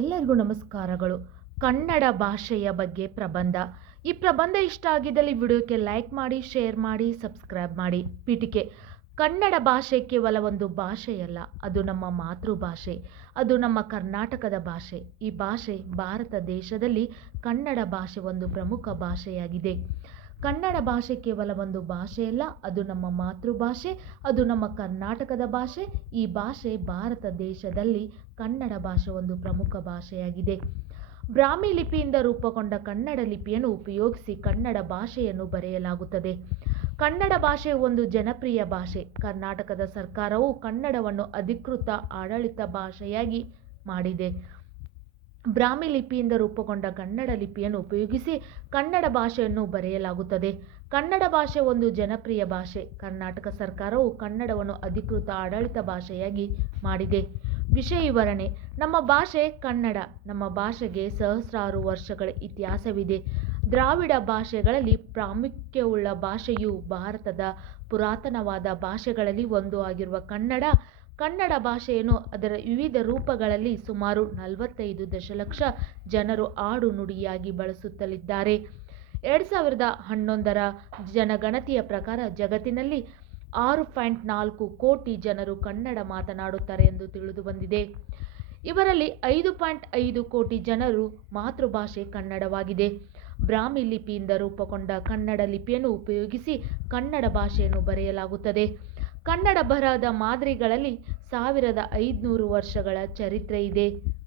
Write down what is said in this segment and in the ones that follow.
ಎಲ್ಲರಿಗೂ ನಮಸ್ಕಾರಗಳು. ಕನ್ನಡ ಭಾಷೆಯ ಬಗ್ಗೆ ಪ್ರಬಂಧ. ಈ ಪ್ರಬಂಧ ಇಷ್ಟ ಆಗಿದ್ದಲ್ಲಿ ವಿಡಿಯೋಕ್ಕೆ ಲೈಕ್ ಮಾಡಿ, ಶೇರ್ ಮಾಡಿ, ಸಬ್ಸ್ಕ್ರೈಬ್ ಮಾಡಿ. ಪೀಠಿಕೆ. ಕನ್ನಡ ಭಾಷೆ ಕೇವಲ ಒಂದು ಭಾಷೆಯಲ್ಲ, ಅದು ನಮ್ಮ ಮಾತೃಭಾಷೆ, ಅದು ನಮ್ಮ ಕರ್ನಾಟಕದ ಭಾಷೆ. ಈ ಭಾಷೆ ಭಾರತ ದೇಶದಲ್ಲಿ ಕನ್ನಡ ಭಾಷೆ ಒಂದು ಪ್ರಮುಖ ಭಾಷೆಯಾಗಿದೆ. ಕನ್ನಡ ಭಾಷೆ ಕೇವಲ ಒಂದು ಭಾಷೆಯಲ್ಲ ಅದು ನಮ್ಮ ಮಾತೃಭಾಷೆ, ಅದು ನಮ್ಮ ಕರ್ನಾಟಕದ ಭಾಷೆ. ಈ ಭಾಷೆ ಭಾರತ ದೇಶದಲ್ಲಿ ಕನ್ನಡ ಭಾಷೆ ಒಂದು ಪ್ರಮುಖ ಭಾಷೆಯಾಗಿದೆ. ಬ್ರಾಹ್ಮಿ ಲಿಪಿಯಿಂದ ರೂಪುಗೊಂಡ ಕನ್ನಡ ಲಿಪಿಯನ್ನು ಉಪಯೋಗಿಸಿ ಕನ್ನಡ ಭಾಷೆಯನ್ನು ಬರೆಯಲಾಗುತ್ತದೆ. ಕನ್ನಡ ಭಾಷೆ ಒಂದು ಜನಪ್ರಿಯ ಭಾಷೆ. ಕರ್ನಾಟಕದ ಸರ್ಕಾರವು ಕನ್ನಡವನ್ನು ಅಧಿಕೃತ ಆಡಳಿತ ಭಾಷೆಯಾಗಿ ಮಾಡಿದೆ. ಬ್ರಾಹ್ಮಿ ಲಿಪಿಯಿಂದ ರೂಪುಗೊಂಡ ಕನ್ನಡ ಲಿಪಿಯನ್ನು ಉಪಯೋಗಿಸಿ ಕನ್ನಡ ಭಾಷೆಯನ್ನು ಬರೆಯಲಾಗುತ್ತದೆ. ಕನ್ನಡ ಭಾಷೆ ಒಂದು ಜನಪ್ರಿಯ ಭಾಷೆ. ಕರ್ನಾಟಕ ಸರ್ಕಾರವು ಕನ್ನಡವನ್ನು ಅಧಿಕೃತ ಆಡಳಿತ ಭಾಷೆಯಾಗಿ ಮಾಡಿದೆ. ವಿಷಯ ವಿವರಣೆ. ನಮ್ಮ ಭಾಷೆ ಕನ್ನಡ. ನಮ್ಮ ಭಾಷೆಗೆ ಸಹಸ್ರಾರು ವರ್ಷಗಳ ಇತಿಹಾಸವಿದೆ. ದ್ರಾವಿಡ ಭಾಷೆಗಳಲ್ಲಿ ಪ್ರಾಮುಖ್ಯವುಳ್ಳ ಭಾಷೆಯು ಭಾರತದ ಪುರಾತನವಾದ ಭಾಷೆಗಳಲ್ಲಿ ಒಂದು ಆಗಿರುವ ಕನ್ನಡ. ಕನ್ನಡ ಭಾಷೆಯನ್ನು ಅದರ ವಿವಿಧ ರೂಪಗಳಲ್ಲಿ ಸುಮಾರು ನಲವತ್ತೈದು ದಶಲಕ್ಷ ಜನರು ಆಡು ನುಡಿಯಾಗಿ ಬಳಸುತ್ತಲಿದ್ದಾರೆ. ಎರಡು ಸಾವಿರದ ಹನ್ನೊಂದರ ಜನಗಣತಿಯ ಪ್ರಕಾರ ಜಗತ್ತಿನಲ್ಲಿ ಆರು ಪಾಯಿಂಟ್ ನಾಲ್ಕು ಕೋಟಿ ಜನರು ಕನ್ನಡ ಮಾತನಾಡುತ್ತಾರೆ ಎಂದು ತಿಳಿದು ಬಂದಿದೆ. ಇವರಲ್ಲಿ ಐದು ಪಾಯಿಂಟ್ ಐದು ಕೋಟಿ ಜನರು ಮಾತೃಭಾಷೆ ಕನ್ನಡವಾಗಿದೆ. ಬ್ರಾಹ್ಮಿ ಲಿಪಿಯಿಂದ ರೂಪುಗೊಂಡ ಕನ್ನಡ ಲಿಪಿಯನ್ನು ಉಪಯೋಗಿಸಿ ಕನ್ನಡ ಭಾಷೆಯನ್ನು ಬರೆಯಲಾಗುತ್ತದೆ. ಕನ್ನಡ ಬರಹದ ಮಾದರಿಗಳಲ್ಲಿ ಸಾವಿರದ ಐದುನೂರು ವರ್ಷಗಳ ಚರಿತ್ರೆ ಇದೆ.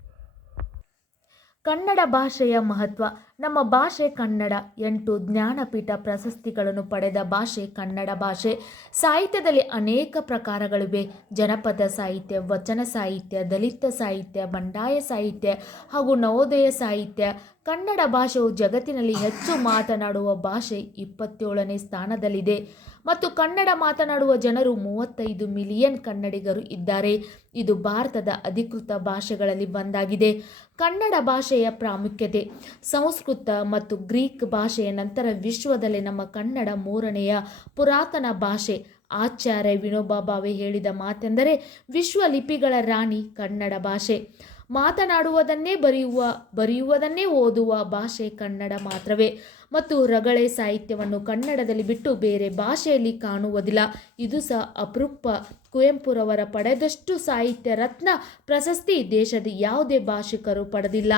ಕನ್ನಡ ಭಾಷೆಯ ಮಹತ್ವ. ನಮ್ಮ ಭಾಷೆ ಕನ್ನಡ. ಎಂಟು ಜ್ಞಾನಪೀಠ ಪ್ರಶಸ್ತಿಗಳನ್ನು ಪಡೆದ ಭಾಷೆ ಕನ್ನಡ ಭಾಷೆ. ಸಾಹಿತ್ಯದಲ್ಲಿ ಅನೇಕ ಪ್ರಕಾರಗಳಿವೆ. ಜನಪದ ಸಾಹಿತ್ಯ, ವಚನ ಸಾಹಿತ್ಯ, ದಲಿತ ಸಾಹಿತ್ಯ, ಬಂಡಾಯ ಸಾಹಿತ್ಯ ಹಾಗೂ ನವೋದಯ ಸಾಹಿತ್ಯ. ಕನ್ನಡ ಭಾಷೆಯು ಜಗತ್ತಿನಲ್ಲಿ ಹೆಚ್ಚು ಮಾತನಾಡುವ ಭಾಷೆ ಇಪ್ಪತ್ತೇಳನೇ ಸ್ಥಾನದಲ್ಲಿದೆ. ಮತ್ತು ಕನ್ನಡ ಮಾತನಾಡುವ ಜನರು ಮೂವತ್ತೈದು ಮಿಲಿಯನ್ ಕನ್ನಡಿಗರು ಇದ್ದಾರೆ. ಇದು ಭಾರತದ ಅಧಿಕೃತ ಭಾಷೆಗಳಲ್ಲಿ ಒಂದಾಗಿದೆ. ಕನ್ನಡ ಭಾಷೆಯ ಪ್ರಾಮುಖ್ಯತೆ, ಸಂಸ್ಕೃತ ಮತ್ತು ಗ್ರೀಕ್ ಭಾಷೆಯ ನಂತರ ವಿಶ್ವದಲ್ಲಿ ನಮ್ಮ ಕನ್ನಡ ಮೂರನೆಯ ಪುರಾತನ ಭಾಷೆ. ಆಚಾರ್ಯ ವಿನೋಬಾ ಭಾವೆ ಹೇಳಿದ ಮಾತೆಂದರೆ ವಿಶ್ವ ಲಿಪಿಗಳ ರಾಣಿ ಕನ್ನಡ ಭಾಷೆ. ಮಾತನಾಡುವುದನ್ನೇ ಬರೆಯುವ, ಬರೆಯುವುದನ್ನೇ ಓದುವ ಭಾಷೆ ಕನ್ನಡ ಮಾತ್ರವೇ. ಮತ್ತು ರಗಳೆ ಸಾಹಿತ್ಯವನ್ನು ಕನ್ನಡದಲ್ಲಿ ಬಿಟ್ಟು ಬೇರೆ ಭಾಷೆಯಲ್ಲಿ ಕಾಣುವುದಿಲ್ಲ. ಇದು ಸಹ ಅಪರೂಪ. ಕುವೆಂಪುರವರ ಪಡೆದಷ್ಟು ಸಾಹಿತ್ಯ ರತ್ನ ಪ್ರಶಸ್ತಿ ದೇಶದ ಯಾವುದೇ ಭಾಷಿಕರು ಪಡೆದಿಲ್ಲ.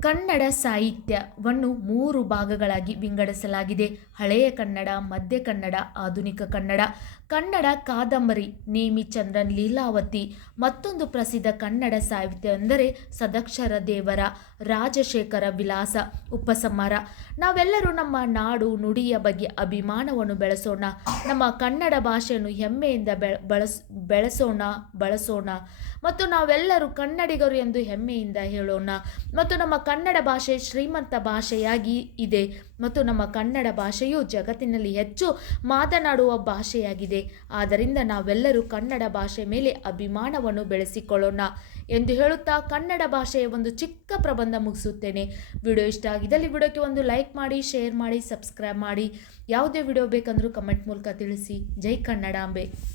ಕನ್ನಡ ಸಾಹಿತ್ಯವನ್ನು ಮೂರು ಭಾಗಗಳಾಗಿ ವಿಂಗಡಿಸಲಾಗಿದೆ. ಹಳೆಯ ಕನ್ನಡ, ಮಧ್ಯ ಕನ್ನಡ, ಆಧುನಿಕ ಕನ್ನಡ. ಕನ್ನಡ ಕಾದಂಬರಿ ನೇಮಿಚಂದ್ರನ್ ಲೀಲಾವತಿ. ಮತ್ತೊಂದು ಪ್ರಸಿದ್ಧ ಕನ್ನಡ ಸಾಹಿತ್ಯ ಎಂದರೆ ಸದಕ್ಷರ ದೇವರ, ರಾಜಶೇಖರ ವಿಲಾಸ ಉಪಸಂಹಾರ ನಾವೆಲ್ಲರೂ ನಮ್ಮ ನಾಡು ನುಡಿಯ ಬಗ್ಗೆ ಅಭಿಮಾನವನ್ನು ಬೆಳೆಸೋಣ. ನಮ್ಮ ಕನ್ನಡ ಭಾಷೆಯನ್ನು ಹೆಮ್ಮೆಯಿಂದ ಬಳಸ್, ಬೆಳೆಸೋಣ, ಬಳಸೋಣ. ಮತ್ತು ನಾವೆಲ್ಲರೂ ಕನ್ನಡಿಗರು ಎಂದು ಹೆಮ್ಮೆಯಿಂದ ಹೇಳೋಣ. ಮತ್ತು ನಮ್ಮ ಕನ್ನಡ ಭಾಷೆ ಶ್ರೀಮಂತ ಭಾಷೆಯಾಗಿ ಇದೆ. ಮತ್ತು ನಮ್ಮ ಕನ್ನಡ ಭಾಷೆಯು ಜಗತ್ತಿನಲ್ಲಿ ಹೆಚ್ಚು ಮಾತನಾಡುವ ಭಾಷೆಯಾಗಿದೆ. ಆದ್ದರಿಂದ ನಾವೆಲ್ಲರೂ ಕನ್ನಡ ಭಾಷೆ ಮೇಲೆ ಅಭಿಮಾನವನ್ನು ಬೆಳೆಸಿಕೊಳ್ಳೋಣ ಎಂದು ಹೇಳುತ್ತಾ ಕನ್ನಡ ಭಾಷೆಯ ಒಂದು ಚಿಕ್ಕ ಪ್ರಬಂಧ ಮುಗಿಸುತ್ತೇನೆ. ವಿಡಿಯೋ ಇಷ್ಟ ಆಗಿದ್ದಲ್ಲಿ ವಿಡಿಯೋಕ್ಕೆ ಒಂದು ಲೈಕ್ ಮಾಡಿ, ಶೇರ್ ಮಾಡಿ, ಸಬ್ಸ್ಕ್ರೈಬ್ ಮಾಡಿ. ಯಾವುದೇ ವಿಡಿಯೋ ಬೇಕಂದರೂ ಕಮೆಂಟ್ ಮೂಲಕ ತಿಳಿಸಿ. ಜೈ ಕನ್ನಡಾಂಬೆ